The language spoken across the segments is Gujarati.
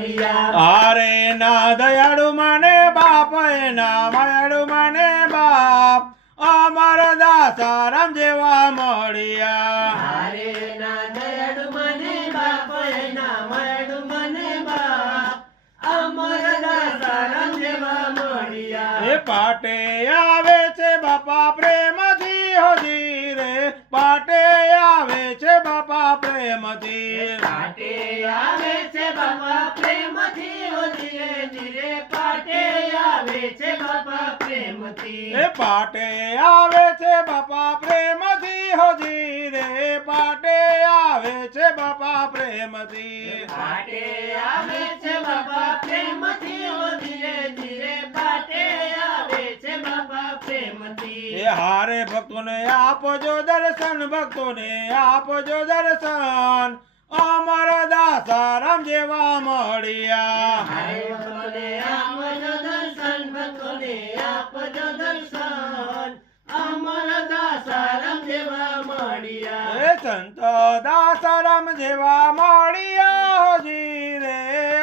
મળ્યા હારે ના દયાળુ મને બાપ એના માયાળુ મને બાપ અમર દાસારામ જેવા મળ્યા હારે ના દયાળુ મને બાપ એના માયાળુ મને બાપ અમર દાસારામ જેવા મળ્યા એ પાટે આવે છે બાપા પ્રેમથી હોજી રે પાટે આવે છે બાપા પ્રેમથી પાટે આવે છે બાપા પ્રેમથી ઓ ધીરે ધીરે પાટે આવે છે બાપા પ્રેમથી એ પાટે આવે છે બાપા પ્રેમથી હોજી રે પાટે આવે છે બાપા પ્રેમથી પાટે આવે છે બાપા પ્રેમથી ઓ ધીરે ધીરે પાટે આવે છે બાપા પ્રેમથી એ હારે ભક્તોને આપજો દર્શન ભક્તોને આપજો દર્શન અમર દાસારામ જેવા મળ્યા હારે ભક્તોને આપજો દર્શન ભક્તોને આપજો દર્શન અમર દાસારામ જેવા મળ્યા એ સંત દાસારામ જેવા મળ્યા હોજી રે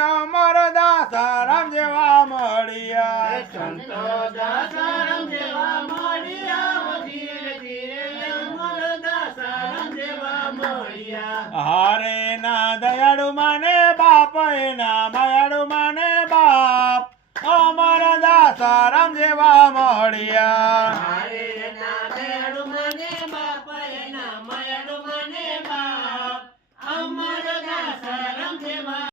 અમર દાસારામ જેવા મળ્યા સંતો દાસારામ જેવા મળ્યા ઓ ધીરે ધીરે અમર દાસારામ જેવા મળ્યા હારે ના દયાળુ મને બાપ એના માયાળુ મને બાપ અમર દાસારામ જેવા મળ્યા હારે